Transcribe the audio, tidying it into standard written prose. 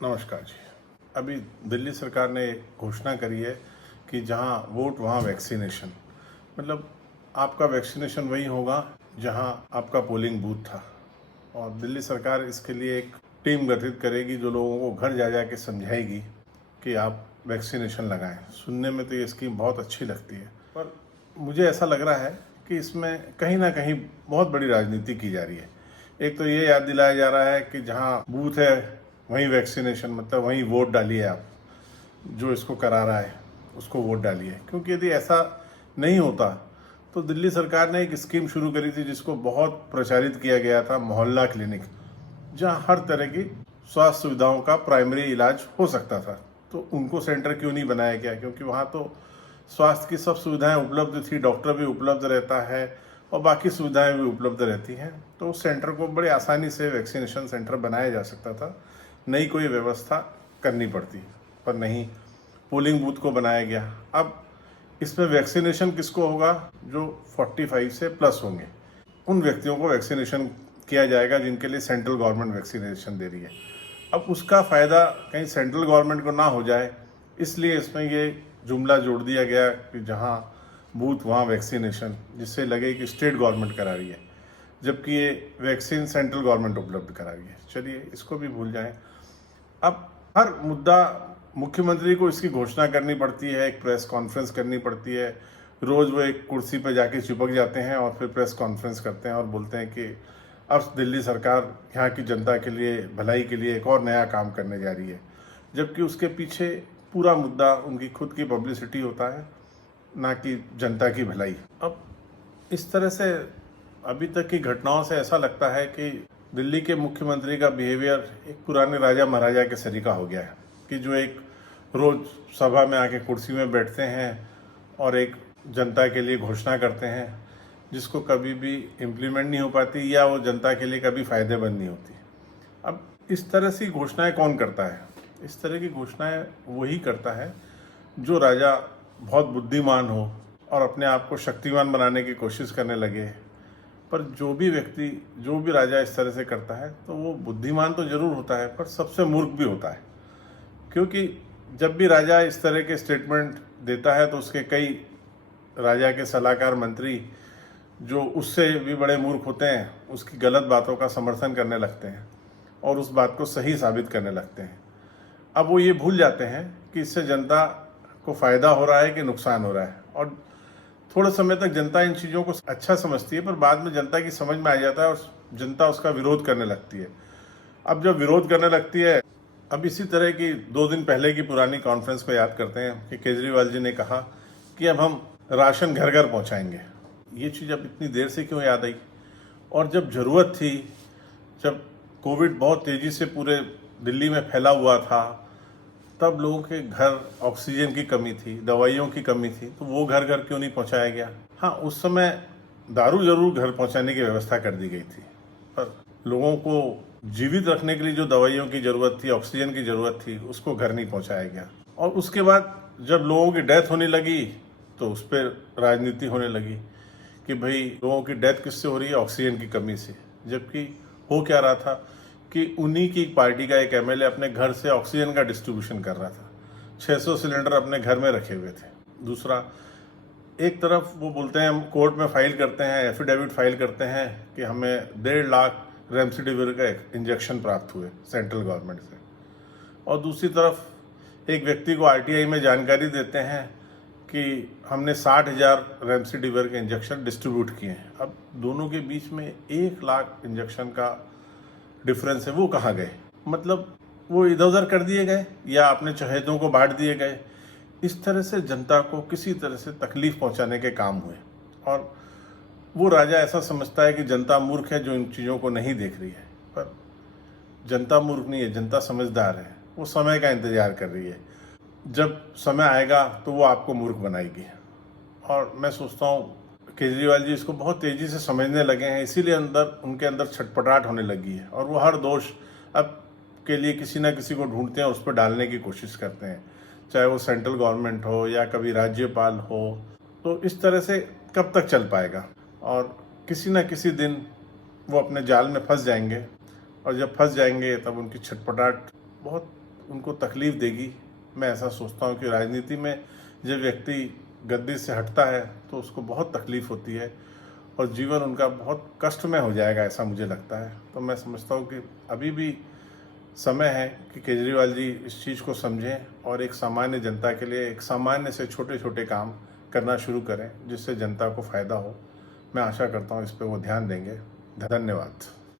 नमस्कार जी। अभी दिल्ली सरकार ने घोषणा करी है कि जहां वोट वहां वैक्सीनेशन। मतलब आपका वैक्सीनेशन वही होगा जहां आपका पोलिंग बूथ था। और दिल्ली सरकार इसके लिए एक टीम गठित करेगी जो लोगों को घर जा के समझाएगी कि आप वैक्सीनेशन लगाएं। सुनने में तो ये स्कीम बहुत अच्छी लगती है, पर मुझे ऐसा लग रहा है कि इसमें कहीं ना कहीं बहुत बड़ी राजनीति की जा रही है। एक तो ये याद दिलाया जा रहा है कि जहां बूथ है वहीं वैक्सीनेशन, मतलब वहीं वोट डालिए आप, जो इसको करा रहा है उसको वोट डालिए। क्योंकि यदि ऐसा नहीं होता तो दिल्ली सरकार ने एक स्कीम शुरू करी थी जिसको बहुत प्रचारित किया गया था, मोहल्ला क्लिनिक, जहां हर तरह की स्वास्थ्य सुविधाओं का प्राइमरी इलाज हो सकता था। तो उनको सेंटर क्यों नहीं बनाया गया? क्योंकि वहां तो स्वास्थ्य की सब सुविधाएं उपलब्ध थी, डॉक्टर भी उपलब्ध रहता है और बाकी सुविधाएं भी उपलब्ध रहती हैं। तो उस सेंटर को बड़े आसानी से वैक्सीनेशन सेंटर बनाया जा सकता था, नई कोई व्यवस्था करनी पड़ती। पर नहीं, पोलिंग बूथ को बनाया गया। अब इसमें वैक्सीनेशन किसको होगा? जो 45 से प्लस होंगे उन व्यक्तियों को वैक्सीनेशन किया जाएगा जिनके लिए सेंट्रल गवर्नमेंट वैक्सीनेशन दे रही है। अब उसका फ़ायदा कहीं सेंट्रल गवर्नमेंट को ना हो जाए, इसलिए इसमें ये जुमला जोड़ दिया गया कि जहां बूथ वहां वैक्सीनेशन, जिससे लगे कि स्टेट गवर्नमेंट करा रही है, जबकि ये वैक्सीन सेंट्रल गवर्नमेंट उपलब्ध करा रही है। चलिए इसको भी भूल जाएं। अब हर मुद्दा मुख्यमंत्री को इसकी घोषणा करनी पड़ती है, एक प्रेस कॉन्फ्रेंस करनी पड़ती है। रोज वो एक कुर्सी पर जाके चिपक जाते हैं और फिर प्रेस कॉन्फ्रेंस करते हैं और बोलते हैं कि अब दिल्ली सरकार यहाँ की जनता के लिए, भलाई के लिए एक और नया काम करने जा रही है। जबकि उसके पीछे पूरा मुद्दा उनकी खुद की पब्लिसिटी होता है, ना कि जनता की भलाई। अब इस तरह से अभी तक की घटनाओं से ऐसा लगता है कि दिल्ली के मुख्यमंत्री का बिहेवियर एक पुराने राजा महाराजा के सरीका हो गया है, कि जो एक रोज सभा में आके कुर्सी में बैठते हैं और एक जनता के लिए घोषणा करते हैं जिसको कभी भी इम्प्लीमेंट नहीं हो पाती या वो जनता के लिए कभी फायदेमंद नहीं होती। अब इस तरह से घोषणाएं कौन करता है? इस तरह की घोषणाएं वही करता है जो राजा बहुत बुद्धिमान हो और अपने आप को शक्तिमान बनाने की कोशिश करने लगे। पर जो भी व्यक्ति, जो भी राजा इस तरह से करता है तो वो बुद्धिमान तो जरूर होता है पर सबसे मूर्ख भी होता है। क्योंकि जब भी राजा इस तरह के स्टेटमेंट देता है तो उसके कई राजा के सलाहकार मंत्री, जो उससे भी बड़े मूर्ख होते हैं, उसकी गलत बातों का समर्थन करने लगते हैं और उस बात को सही साबित करने लगते हैं। अब वो ये भूल जाते हैं कि इससे जनता को फ़ायदा हो रहा है कि नुकसान हो रहा है। और थोड़े समय तक जनता इन चीज़ों को अच्छा समझती है, पर बाद में जनता की समझ में आ जाता है और जनता उसका विरोध करने लगती है। अब जब विरोध करने लगती है, अब इसी तरह की 2 दिन पहले की पुरानी कॉन्फ्रेंस को याद करते हैं कि केजरीवाल जी ने कहा कि अब हम राशन घर घर पहुंचाएंगे। ये चीज़ अब इतनी देर से क्यों याद आई? और जब ज़रूरत थी, जब कोविड बहुत तेज़ी से पूरे दिल्ली में फैला हुआ था, तब लोगों के घर ऑक्सीजन की कमी थी, दवाइयों की कमी थी, तो वो घर घर क्यों नहीं पहुंचाया गया? हाँ, उस समय दारू जरूर घर पहुंचाने की व्यवस्था कर दी गई थी, पर लोगों को जीवित रखने के लिए जो दवाइयों की ज़रूरत थी, ऑक्सीजन की ज़रूरत थी, उसको घर नहीं पहुंचाया गया। और उसके बाद जब लोगों की डेथ होने लगी तो उस पर राजनीति होने लगी कि भाई लोगों की डेथ किससे हो रही है? ऑक्सीजन की कमी से। जबकि हो क्या रहा था कि उन्हीं की पार्टी का एक एमएलए अपने घर से ऑक्सीजन का डिस्ट्रीब्यूशन कर रहा था। 600 सिलेंडर अपने घर में रखे हुए थे। दूसरा, एक तरफ वो बोलते हैं, हम कोर्ट में फाइल करते हैं, एफिडेविट फाइल करते हैं कि हमें 1.5 लाख रेमडेसिविर का इंजेक्शन प्राप्त हुए सेंट्रल गवर्नमेंट से, और दूसरी तरफ एक व्यक्ति को आरटीआई में जानकारी देते हैं कि हमने 60,000 रेमडेसिविर के इंजेक्शन डिस्ट्रीब्यूट किए हैं। अब दोनों के बीच में 1 लाख इंजेक्शन का डिफरेंस है, वो कहाँ गए? मतलब वो इधर उधर कर दिए गए या अपने चहेतों को बांट दिए गए। इस तरह से जनता को किसी तरह से तकलीफ पहुंचाने के काम हुए। और वो राजा ऐसा समझता है कि जनता मूर्ख है जो इन चीज़ों को नहीं देख रही है, पर जनता मूर्ख नहीं है, जनता समझदार है। वो समय का इंतजार कर रही है, जब समय आएगा तो वो आपको मूर्ख बनाएगी। और मैं सोचता हूँ केजरीवाल जी इसको बहुत तेज़ी से समझने लगे हैं, इसीलिए उनके अंदर छटपटाहट होने लगी है और वो हर दोष अब के लिए किसी ना किसी को ढूंढते हैं, उस पर डालने की कोशिश करते हैं, चाहे वो सेंट्रल गवर्नमेंट हो या कभी राज्यपाल हो। तो इस तरह से कब तक चल पाएगा? और किसी न किसी दिन वो अपने जाल में फंस जाएंगे, और जब फंस जाएंगे तब उनकी छटपटाहट बहुत उनको तकलीफ देगी। मैं ऐसा सोचता हूँ कि राजनीति में जब व्यक्ति गद्दी से हटता है तो उसको बहुत तकलीफ होती है और जीवन उनका बहुत कष्टमय हो जाएगा, ऐसा मुझे लगता है। तो मैं समझता हूँ कि अभी भी समय है कि केजरीवाल जी इस चीज़ को समझें और एक सामान्य जनता के लिए एक सामान्य से छोटे छोटे काम करना शुरू करें जिससे जनता को फ़ायदा हो। मैं आशा करता हूँ इस पे वो ध्यान देंगे। धन्यवाद।